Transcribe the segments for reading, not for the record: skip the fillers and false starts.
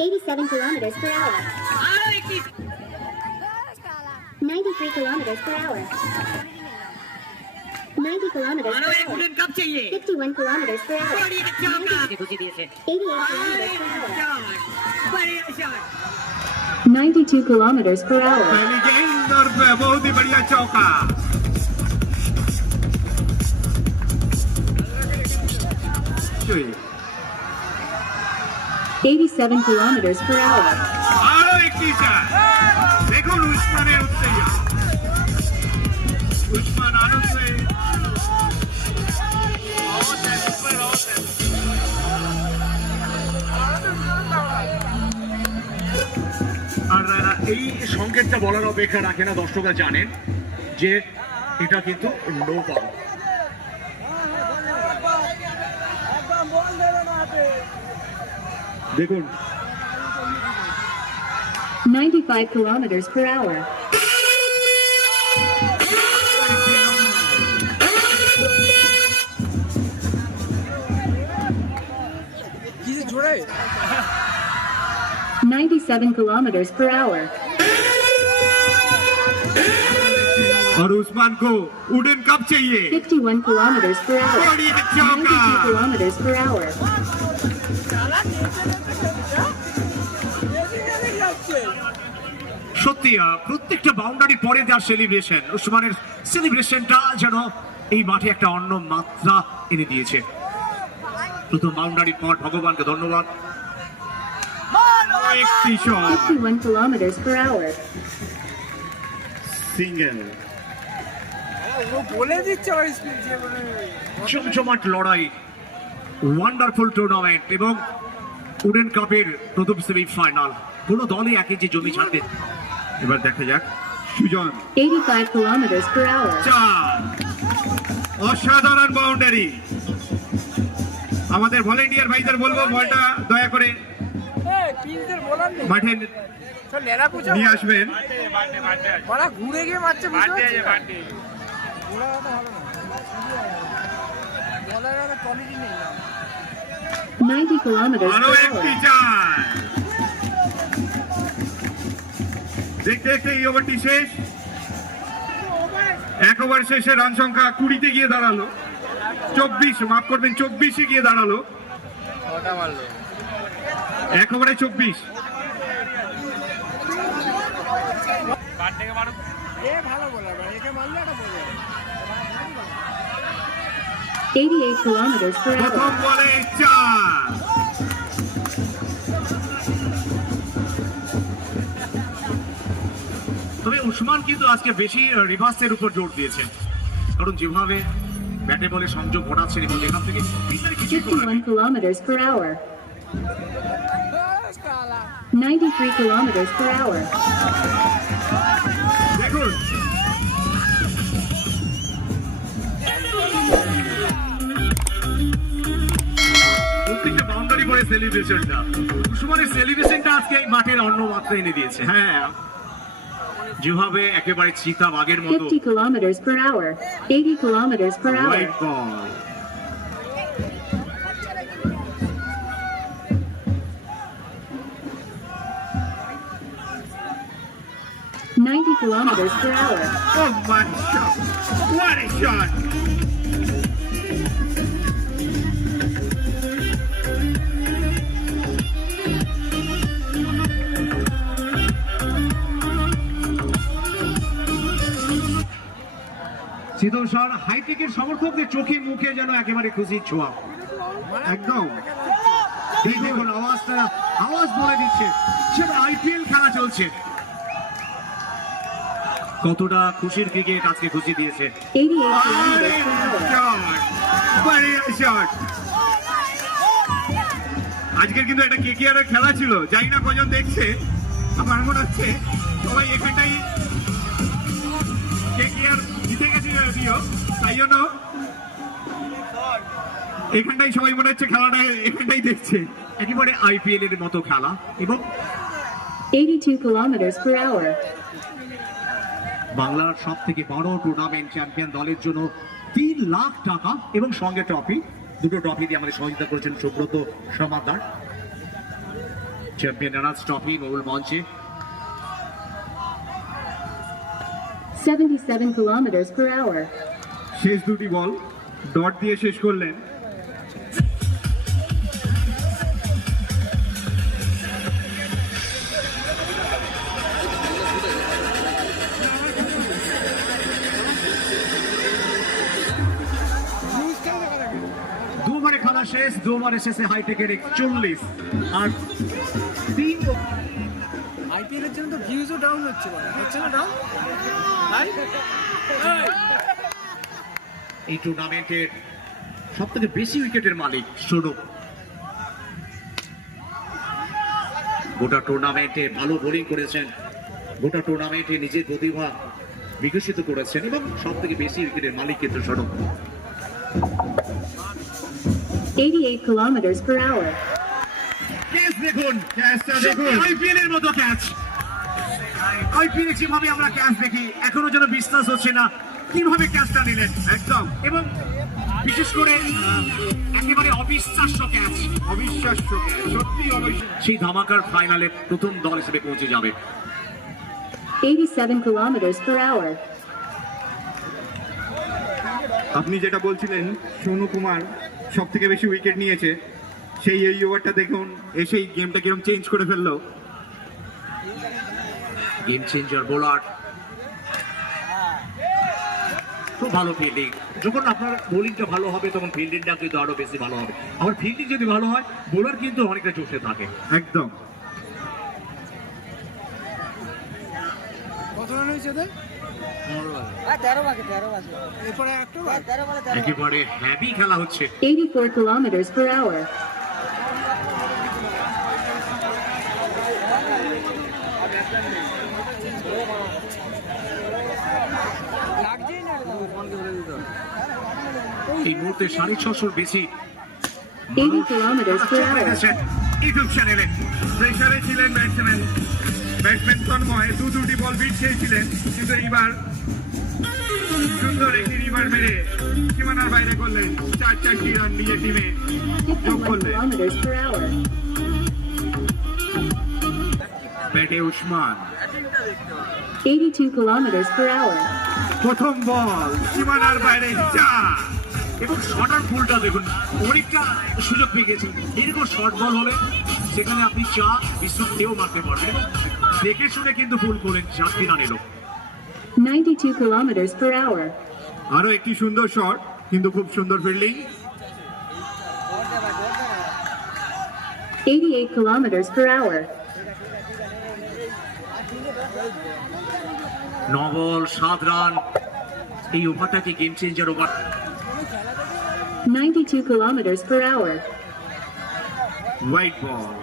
87 kilometers per hour. 93 kilometers per hour. 90 kilometers per hour. 51 kilometers per hour. 88 kilometers per hour. 92 kilometers per hour. पहली गेंद और बहुत ही बढ़िया चौका। चुई 87 kilometers per hour. আরো একটি চার। দেখুন উসমানের উত্তেজনা। উসমান আনন্দে আর এই সংকেতটা বলার অপেক্ষা রাখে না, দর্শকরা জানেন যে এটা কিন্তু নো বল। দেখুন 95 kilometers per hour. किसे छोड़ा है 97 kilometers per hour. और उस्मान को वुडन कप चाहिए। 51 kilometers per hour. बढ़िया चौका। 92 kilometers per hour. সত্যি প্রত্যেকটা বাউন্ডারি পরে দেওয়ার সেলিব্রেশন, উসমানের সেলিব্রেশনটা যেন এই মাঠে একটা অন্য মাত্রা এনে দিয়েছে। প্রথম বাউন্ডারির পর ভগবানকে ধন্যবাদ। একটি shot 51 kilometers per hour. Single. वो बोले দিচ্ছে ওই স্পিড যে মানে জমজমাট লড়াই, ওয়ান্ডারফুল টুর্নামেন্ট এবং উডেন কাপের প্রথম সেমিফাইনাল। কোনো দলই একই যে জমি ছাড়তে। এবার দেখা যাক সুজন 85 kilometers per hour. চার, অসাধারণ বাউন্ডারি। আমাদের ভলেন্টিয়ার ভাইদের বলবো বলটা দয়া করে এই পিনদের বলার নেই মাঠে সব নেড়া পুচা নিয়ে আসবেন। বড়া ঘুরে গিয়ে মারছে বুঝতে পারছিস ঘোড়া কথা ভালো না বলার আর কোয়ালিটি নেই 90 kilometers আরো per একটি hour. চার। দেখতে দেখতে এই ওভারটি শেষ। এক ওভার শেষে রান সংখ্যা 20-তে গিয়ে দাঁড়ালো। 24, মাফ করবেন 24-এ গিয়ে দাঁড়ালো। ওটা মারলো এক ওভারে 24। এ ভালো বলার একে মারলে এটা বলে 88 kilometers per প্রথম hour. বলে চার। তবে উসমান কিন্তু আজকে বেশি রিভার্সের উপর জোর দিয়েছেন, কারণ যেভাবে ব্যাটে বলে সংযোগ ঘটাচ্ছেন এবং যেখান থেকে বিশাল কিছু করার নেই। 51 kilometers per hour. 93 kilometers per hour. দেখুন প্রত্যেকটা বাউন্ডারি করে সেলিব্রেশনটা, উসমানের সেলিব্রেশনটা আজকে এই মাঠের অন্য মাত্রা এনে দিয়েছে। হ্যাঁ, যেভাবে একেবারে চিতা বাঘের মতো 50 kilometers per hour. 80 kilometers per hour. White ball. 90 kilometers per hour. Oh my shot! What a shot! শীতল স্যার হাইটেকের সমর্থকদের চোখে মুখে যেন একেবারে খুশির ছোঁয়া। একদম দেখুন আওয়াজ বলে দিচ্ছে সেটা আইপিএল খেলা চলছে। কতটা খুশির ক্রিকেট আজকে খুশি দিয়েছে। 88 kilometers per hour. আজকের কিন্তু একটা কেকেআর খেলা ছিল, জানি না কজন দেখছে। আমার মনে হচ্ছে সবাই এখানটাই কেকেআর জিতে গেছে যদিও, তাই জন্য এখানটাই সবাই মনে হচ্ছে খেলাটা এখানটাই দেখছে। একেবারে আইপিএল এর মতো খেলা এবং 82 kilometers per hour. বাংলার সব থেকে বড় টুর্নামেন্ট চ্যাম্পিয়ন দলের জন্য 3 লাখ টাকা এবং সঙ্গে ট্রফি। দুটো ট্রফি দিয়ে আমাদের সহযোগিতা করেছেন Subrata Samaddar. Champion runners trophy মূল মঞ্চে 77 kilometers per hour. শেষ দুটি বল ডট দিয়ে শেষ করলেন। দু ওভারে খেলা শেষ, 2 ওভারে শেষে হাইটেকের 41 আর 3 আইপিএল এর জন্য তো ভিউজও ডাউন হচ্ছে বলে হচ্ছে না ডাউন ভাই এই টুর্নামেন্টের সব থেকে বেশি উইকেটের মালিক সৌরভ। গোটা টুর্নামেন্টে ভালো বোলিং করেছেন, গোটা টুর্নামেন্টে নিজের প্রতিভা বিকশিত করেছেন এবং সব থেকে বেশি উইকেটের মালিক কিন্তু Sourav. 88 kilometers per hour. Catch দেখুন, ক্যাচটা দেখুন। আইপিএল এর মতো ক্যাচ। আইপিএল যেভাবে আমরা ক্যাচ দেখি এখনো যেন বিশ্বাস হচ্ছে না কিভাবে ক্যাচটা নিলেন একদম, এবং বিশেষ করে একেবারে অবিশ্বাস্য ক্যাচ, অবিশ্বাস্য ক্যাচ, সত্যি অবিশ্বাস্য। সেই ধামাকার ফাইনালে প্রথম দল হিসেবে পৌঁছে যাবে। 87 kilometers per hour. আপনি যেটা বলছিলেন সোনু কুমার সব থেকে বেশি উইকেট নিয়েছে, সেই এই ওভারটা দেখুন এসেই গেমটা কিরকম চেঞ্জ করে ফেললো। গেম চেঞ্জার বোলার, খুব ভালো ফিল্ডিং। যখন আপনার বোলিংটা ভালো হবে তখন ফিল্ডিংটা কিন্তু আরো বেশি ভালো হবে। আবার ফিল্ডিং যদি ভালো হয় বোলার কিন্তু অনেকটা চষে থাকে একদম। কত রান হয়েছে ওদের 13 বাজে এরপরে একটা 13 বলে একেবারে হ্যাভি খেলা হচ্ছে। 84 kilometers per hour. লাগছেই না ফোনকে বলে দিতে এই মুহূর্তে 650 বেশি 80 kilometers per hour. ইউটিউব চ্যানেলে প্রেসারে ছিলেন ব্যাটসম্যান তন্ময়, দুটি বল বিট খেয়েছিলেন, কিন্তু এইবার সুন্দর একটি রিভার মেরে সীমানার বাইরে করলেন, 4টি রান নিয়ে টিমে যোগ 51 করলেন। kilometers per hour. ব্যাটে উসমান, 82 kilometers per hour. প্রথম বল সীমানার বাইরে 4। এবং শর্টার ফুলটা দেখুন, অনেকটা সুযোগ পেয়ে গেছেন। এরকম শর্ট বল হলে সেখানে আপনি বিশ্বকেও মারতে পারবেন এবং দেখে শুনে কিন্তু ফুল করেন, 4টি রান এলো। 92 kilometers per hour. আরো একটি সুন্দর শট, কিন্তু খুব সুন্দর ফিল্ডিং। 88 kilometers per hour. 9 বল 7 রান। এই ওভারটা কি game changer over? 92 kilometers per hour. White ball,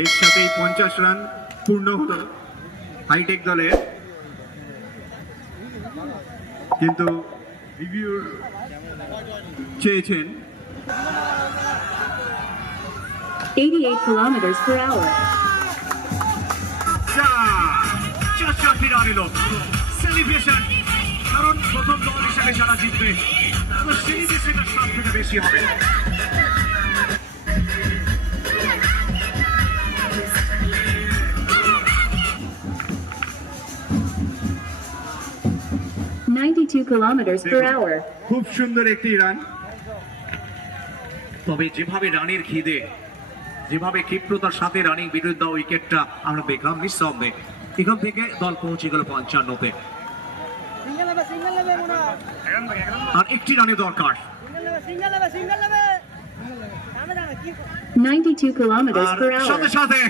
এর সাথেই 50 রান পূর্ণ হলো হাইটেক দলের, কিন্তু রিভিউ চেয়েছেন 88 kilometers per hour. 4টি রান এলো। সেলিব্রেশন, কারণ প্রথম দল হিসেবে যারা জিতবে সেলিব্রেশনটা সব থেকে বেশি হবে। kilometers per hour. খুব সুন্দর একটি রান। তবে যেভাবে রানের খিদে, যেভাবে ক্ষিপ্রতার সাথে রানিং বিরুদ্ধ উইকেটটা আমরা দেখলাম, নিঃসন্দেহে এখান থেকে দল পৌঁছে গেল 55-তে। আর একটি রানের দরকার। 92 kilometers per আর hour. সাথে সাথে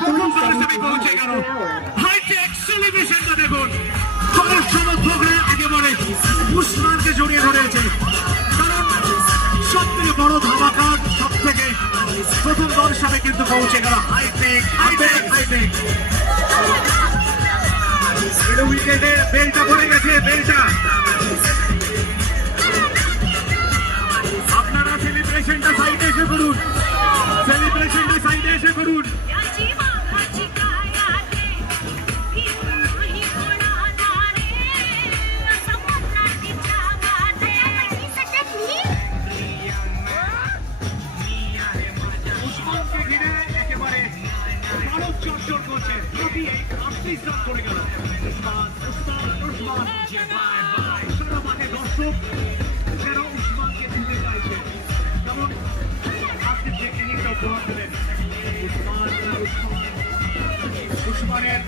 প্রথম দল 47 হিসেবে পৌঁছে গেল। kilometers per hour. হাইটেক সেলিব্রেশনটা দেখুন, দলের সমর্থকরা একেবারে উসমানকে জড়িয়ে ধরেছে, কারণ সব থেকে বড় ধামাকার সব থেকে প্রথম দল হিসাবে কিন্তু পৌঁছে গেল হাইটেক। উইকেটে বেলটা পড়ে গেছে, বেলটা। আপনারা সেলিব্রেশনটা সাইডে এসে করুন, সেলিব্রেশনটা সাইডে এসে করুন। রান করছে 38 রান করে গেল উসমান সারা মাঠে দর্শক যেন উসমানকে দিতে চাইছে, যেমন আপনি যে ইনিংসটা উপহার দিলেন উসমানের